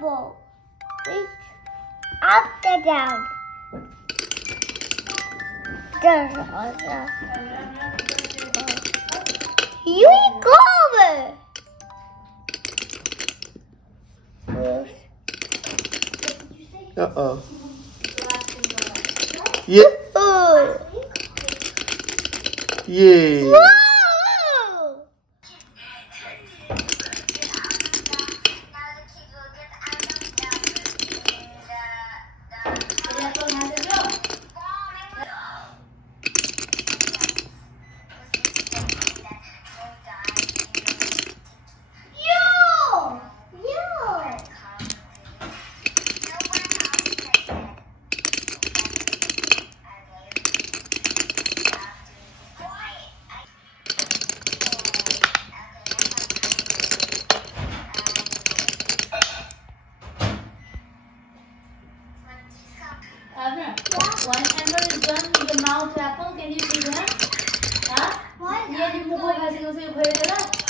Ball. Up and down. Here we go. Uh-oh. Yeah. Yeah. Whoa! Abner, one Amber is done with the mouth apple. Can you see that? Huh? What? ये मुझे भाजी को से खोए थे ना?